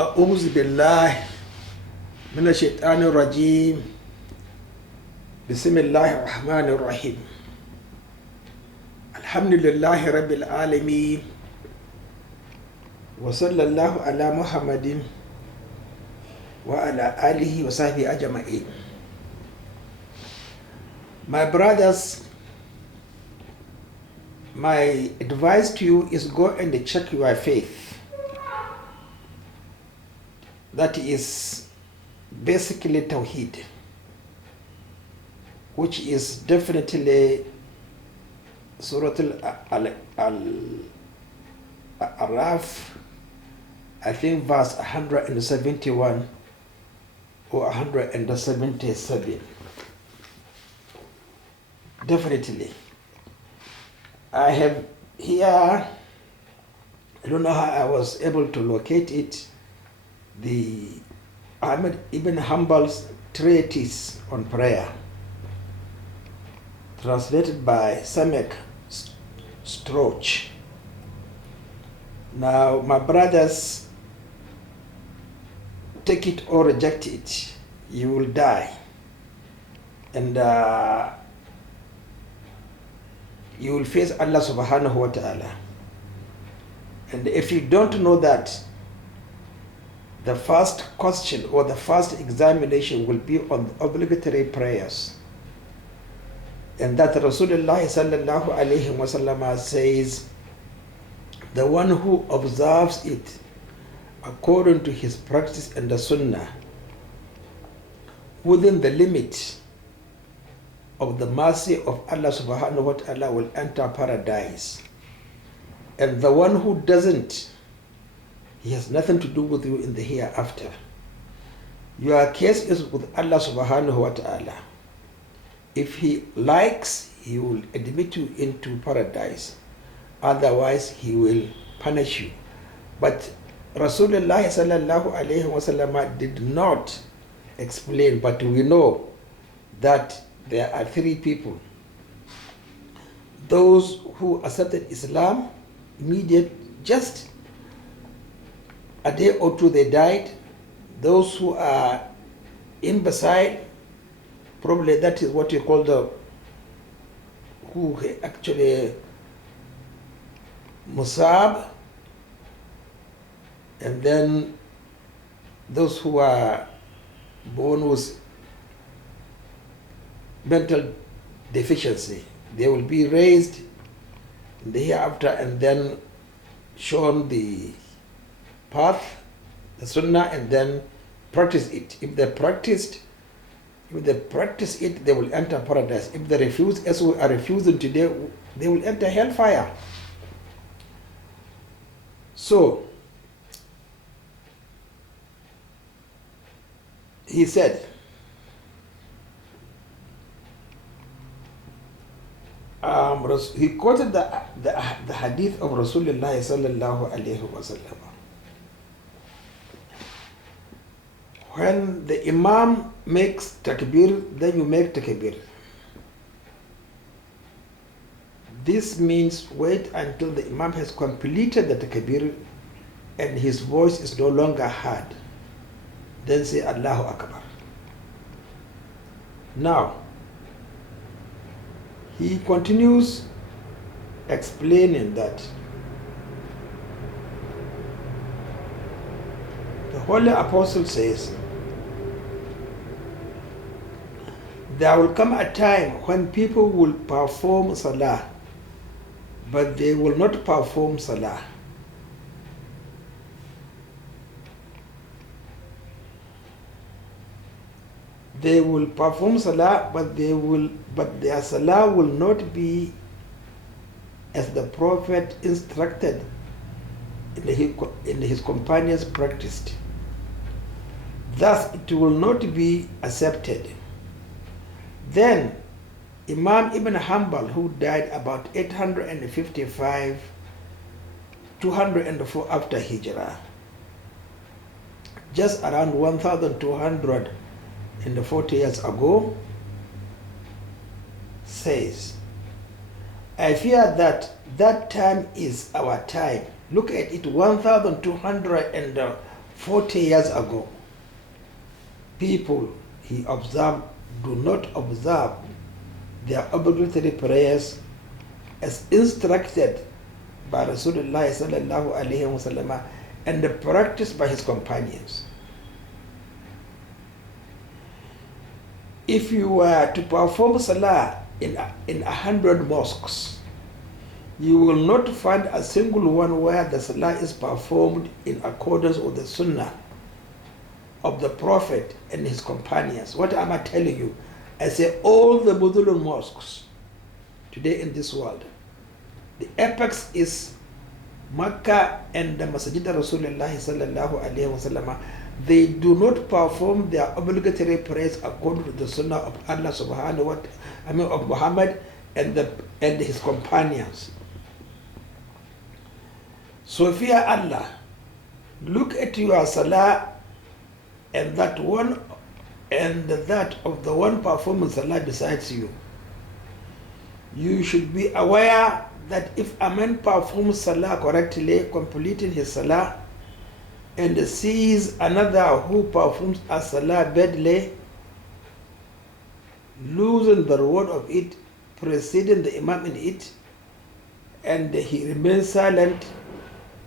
أعوذ بالله من الشيطان الرجيم بسم الله الرحمن الرحيم الحمد لله رب العالمين وصلى الله على محمد وعلى آله وصحبه أجمعين. My brothers, my advice to you is go and check your faith. That is basically Tawheed, which is definitely Surah Al-Araf, I think verse 171 or 177. Definitely. I have here, I don't know how I was able to locate it, the Ahmad Ibn Hanbal's treatise on prayer, translated by Samek Stroch. Now, my brothers, take it or reject it, you will die. And you will face Allah subhanahu wa ta'ala. And if you don't know that, the first question or the first examination will be on the obligatory prayers. And that Rasulullah sallallahu alayhi wa sallam says, the one who observes it according to his practice and the sunnah, within the limit of the mercy of Allah subhanahu wa ta'ala, will enter paradise. And the one who doesn't, he has nothing to do with you in the hereafter. Your case is with Allah subhanahu wa ta'ala. If he likes, he will admit you into paradise. Otherwise, he will punish you. But Rasulullah sallallahu alayhi wa sallam did not explain, but we know that there are three people. Those who accepted Islam just a day or two they died. Those who are imbecile, probably that is what you call who actually musab, and then those who are born with mental deficiency, they will be raised in the hereafter and then shown the path, the sunnah, and then practice it. If they practice it, they will enter paradise. If they refuse, as we are refusing today, they will enter hellfire. So, he said, he quoted the hadith of Rasulullah sallallahu alayhi wa sallam. When the Imam makes takbir, then you make takbir. This means wait until the Imam has completed the takbir and his voice is no longer heard. Then say Allahu Akbar. Now, he continues explaining that the Holy Apostle says, there will come a time when people will perform salah, but they will not perform salah. They will perform salah, but their salah will not be as the Prophet instructed and his companions practiced. Thus, it will not be accepted. Then, Imam Ibn Hanbal, who died about 855, 204 after Hijrah, just around 1240 years ago, says, I fear that time is our time. Look at it, 1240 40 years ago, people, he observed, do not observe their obligatory prayers as instructed by Rasulullah sallallahu alaihi wasallam and practiced by his companions. If you were to perform salah in 100 mosques, you will not find a single one where the salah is performed in accordance with the sunnah of the Prophet and his companions. What am I telling you? I say all the Muslim mosques today in this world, the apex is Makkah and the Masjid of Rasulullah sallallahu alaihi wasallam. They do not perform their obligatory prayers according to the sunnah of Allah subhanahu wa ta'ala, of Muhammad and his companions. So fear Allah, look at your salah and that of the one performing salah besides you. You should be aware that if a man performs salah correctly, completing his salah, and sees another who performs a salah badly, losing the reward of it, preceding the imam in it, and he remains silent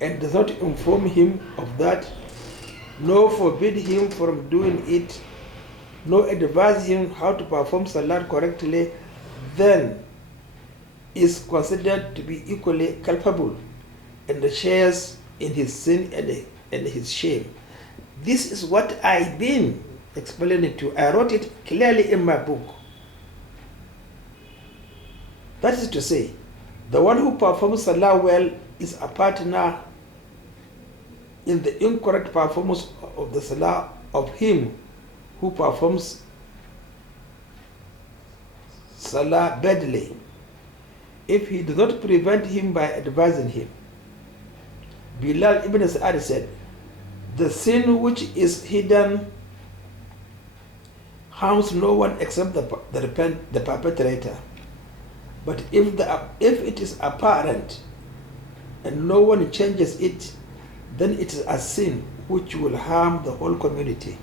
and does not inform him of that, nor forbid him from doing it, nor advise him how to perform salah correctly, then is considered to be equally culpable and shares in his sin and his shame. This is what I've been explaining to you. I wrote it clearly in my book. That is to say, the one who performs salah well is a partner in the incorrect performance of the salah of him who performs salah badly, if he does not prevent him by advising him. Bilal ibn Sa'ad said, the sin which is hidden harms no one except the perpetrator. But if it is apparent and no one changes it, then it is a sin which will harm the whole community.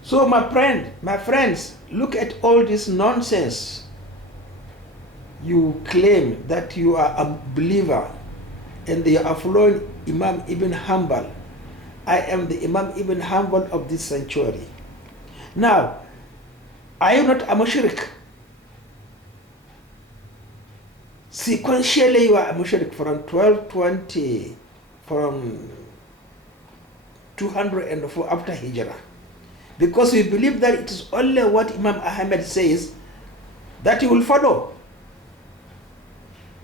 So my friends, look at all this nonsense. You claim that you are a believer and you are following Imam Ibn Hanbal. I am the Imam Ibn Hanbal of this century. Now, are you not a mushrik? Sequentially, you are a mushrik from 1220, from 204 after Hijrah. Because we believe that it is only what Imam Ahmad says that you will follow.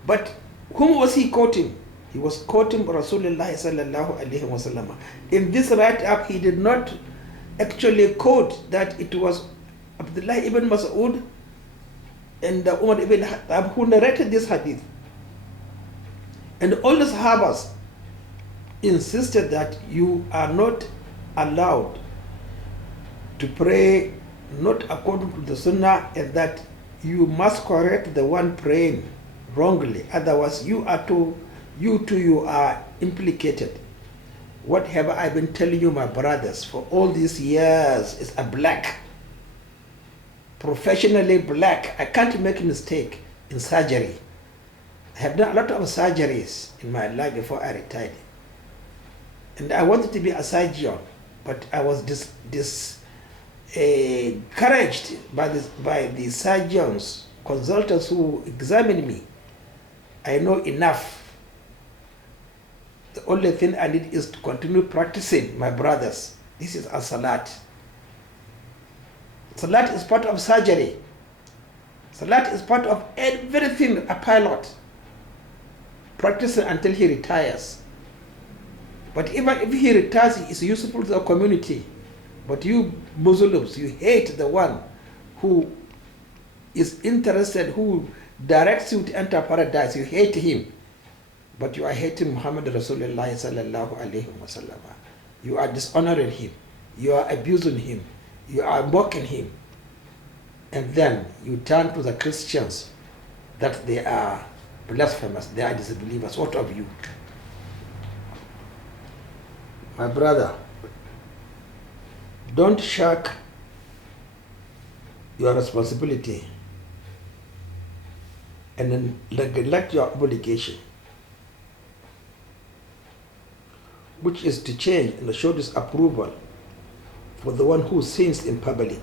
But whom was he quoting? He was quoting Rasulullah sallallahu alaihi wasallam. In this write-up, he did not actually quote that it was Abdullah ibn Mas'ud and Umar ibn Khattab who narrated this hadith. And all the Sahabas insisted that you are not allowed to pray not according to the Sunnah, and that you must correct the one praying wrongly. Otherwise, you are implicated. What have I been telling you, my brothers, for all these years is a black, professionally black. I can't make a mistake in surgery. I have done a lot of surgeries in my life before I retired. And I wanted to be a surgeon, but I was encouraged by the surgeons, consultants who examined me. I know enough. The only thing I need is to continue practicing, my brothers. This is a salat. Salat is part of surgery. Salat is part of everything a pilot practices until he retires. But even if he retires, he is useful to the community. But you Muslims, you hate the one who is interested, who directs you to enter paradise. You hate him. But you are hating Muhammad Rasulullah sallallahu alaihi wasallam. You are dishonoring him. You are abusing him. You are mocking him. And then you turn to the Christians that they are blasphemous, they are disbelievers. What of you? My brother, don't shirk your responsibility and then neglect your obligation, which is to change and show disapproval for the one who sins in public.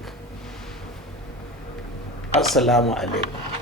Assalamu alaikum.